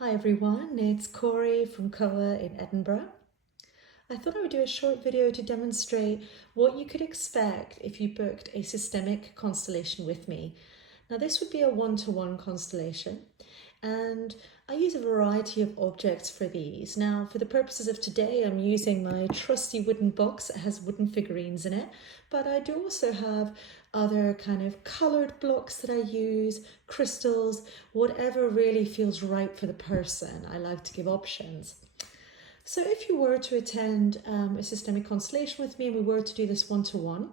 Hi everyone, it's Corey from COA in Edinburgh. I thought I would do a short video to demonstrate what you could expect if you booked a systemic constellation with me. Now this would be a one-to-one constellation and I use a variety of objects for these. Now for the purposes of today I'm using my trusty wooden box that has wooden figurines in it, but I do also have other kind of coloured blocks that I use, crystals, whatever really feels right for the person. I like to give options. So if you were to attend a systemic constellation with me and we were to do this one-to-one,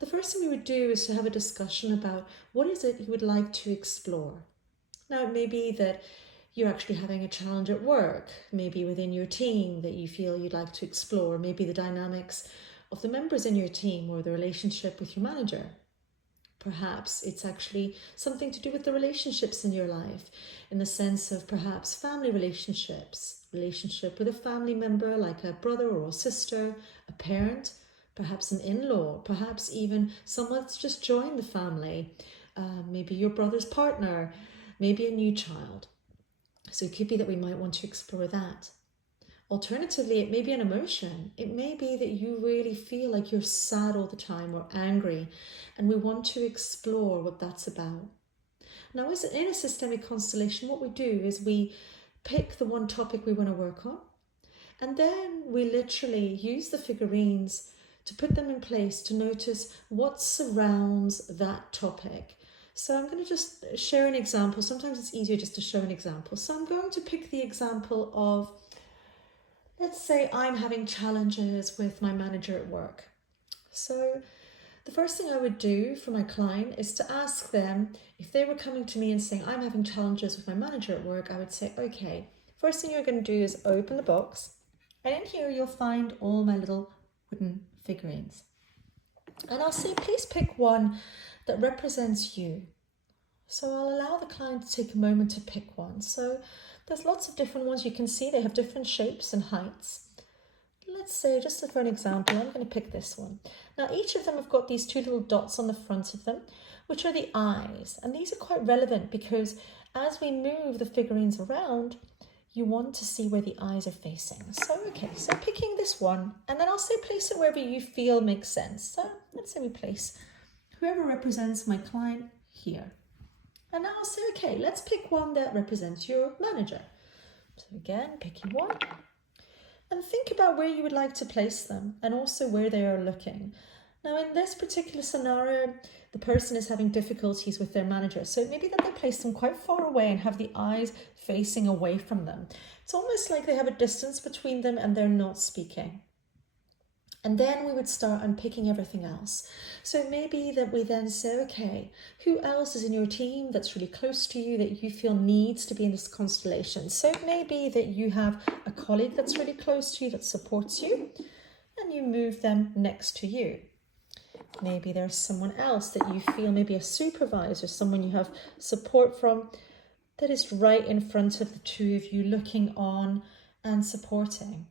the first thing we would do is to have a discussion about what is it you would like to explore. Now it may be that you're actually having a challenge at work, maybe within your team that you feel you'd like to explore, maybe the dynamics of the members in your team or the relationship with your manager. Perhaps it's actually something to do with the relationships in your life, in the sense of perhaps family relationships, relationship with a family member like a brother or a sister, a parent, perhaps an in-law, perhaps even someone that's just joined the family, maybe your brother's partner, maybe a new child. So it could be that we might want to explore that. Alternatively, it may be an emotion. It may be that you really feel like you're sad all the time or angry, and we want to explore what that's about. Now, as in a systemic constellation, what we do is we pick the one topic we want to work on, and then we literally use the figurines to put them in place to notice what surrounds that topic. So I'm going to just share an example. Sometimes it's easier just to show an example. So I'm going to pick the example of, let's say I'm having challenges with my manager at work. So the first thing I would do for my client is to ask them if they were coming to me and saying, I'm having challenges with my manager at work. I would say, okay, first thing you're going to do is open the box. And in here, you'll find all my little wooden figurines. And I'll say, please pick one that represents you. So I'll allow the client to take a moment to pick one. So there's lots of different ones you can see. They have different shapes and heights. Let's say, just for an example, I'm going to pick this one. Now, each of them have got these two little dots on the front of them, which are the eyes. And these are quite relevant because as we move the figurines around, you want to see where the eyes are facing. So, okay, so picking this one, and then I'll say place it wherever you feel makes sense. So let's say we place whoever represents my client here. And now I'll say, okay, let's pick one that represents your manager. So again, picking one. And think about where you would like to place them and also where they are looking. Now in this particular scenario, the person is having difficulties with their manager. So it may be that they place them quite far away and have the eyes facing away from them. It's almost like they have a distance between them and they're not speaking. And then we would start unpicking everything else. So it may be that we then say, okay, who else is in your team that's really close to you that you feel needs to be in this constellation? So it may be that you have a colleague that's really close to you that supports you and you move them next to you. Maybe there's someone else that you feel, maybe a supervisor, someone you have support from that is right in front of the two of you looking on and supporting.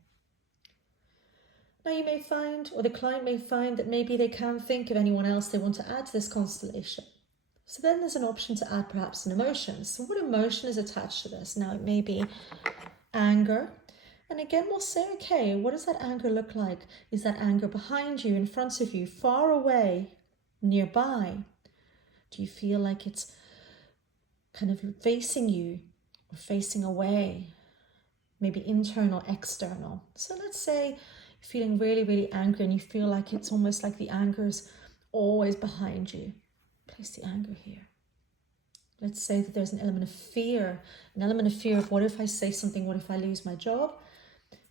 Now you may find, or the client may find, that maybe they can't think of anyone else they want to add to this constellation. So then there's an option to add perhaps an emotion. So what emotion is attached to this? Now it may be anger. And again, we'll say, okay, what does that anger look like? Is that anger behind you, in front of you, far away, nearby? Do you feel like it's kind of facing you or facing away? Maybe internal, external. So let's say feeling really, really angry and you feel like it's almost like the anger is always behind you. Place the anger here. Let's say that there's an element of what if I say something, what if I lose my job?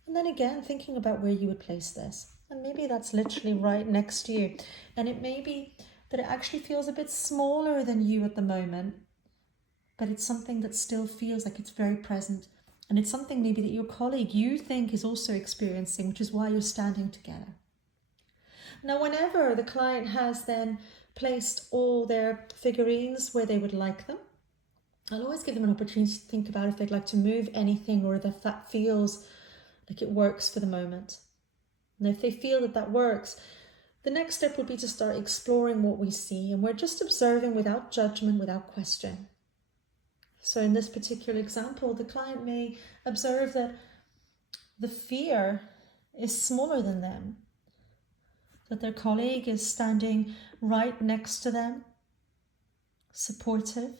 And then again, thinking about where you would place this. And maybe that's literally right next to you. And it may be that it actually feels a bit smaller than you at the moment, but it's something that still feels like it's very present. And it's something maybe that your colleague you think is also experiencing, which is why you're standing together. Now, whenever the client has then placed all their figurines where they would like them, I'll always give them an opportunity to think about if they'd like to move anything or if that feels like it works for the moment. And if they feel that that works, the next step would be to start exploring what we see, and we're just observing without judgment, without question. So in this particular example, the client may observe that the fear is smaller than them, that their colleague is standing right next to them, supportive,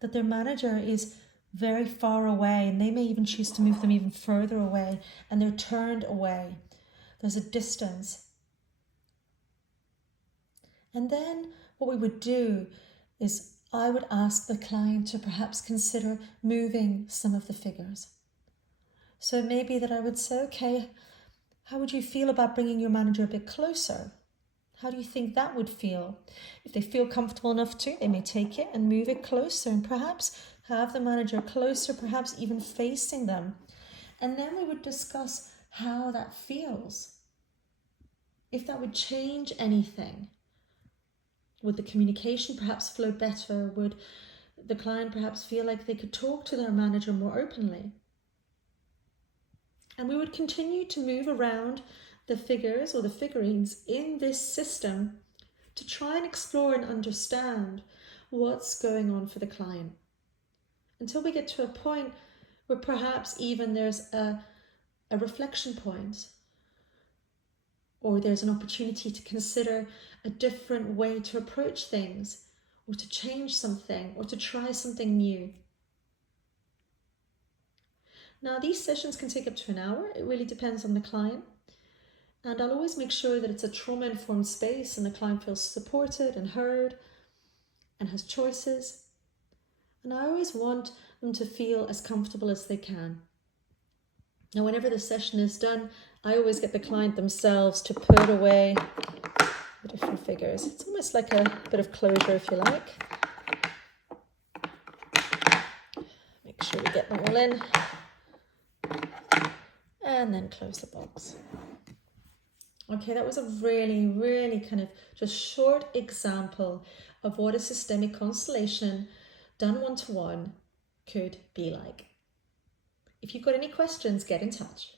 that their manager is very far away and they may even choose to move them even further away and they're turned away. There's a distance. And then what we would do is I would ask the client to perhaps consider moving some of the figures. So it may be that I would say, okay, how would you feel about bringing your manager a bit closer? How do you think that would feel? If they feel comfortable enough to, they may take it and move it closer and perhaps have the manager closer, perhaps even facing them. And then we would discuss how that feels. If that would change anything. Would the communication perhaps flow better? Would the client perhaps feel like they could talk to their manager more openly? And we would continue to move around the figures or the figurines in this system to try and explore and understand what's going on for the client. Until we get to a point where perhaps even there's a reflection point, or there's an opportunity to consider a different way to approach things, or to change something, or to try something new. Now, these sessions can take up to an hour. It really depends on the client. And I'll always make sure that it's a trauma-informed space and the client feels supported and heard and has choices. And I always want them to feel as comfortable as they can. Now, whenever the session is done, I always get the client themselves to put away the different figures. It's almost like a bit of closure, if you like. Make sure we get them all in. And then close the box. Okay, that was a really, really kind of just short example of what a systemic constellation done one-to-one could be like. If you've got any questions, get in touch.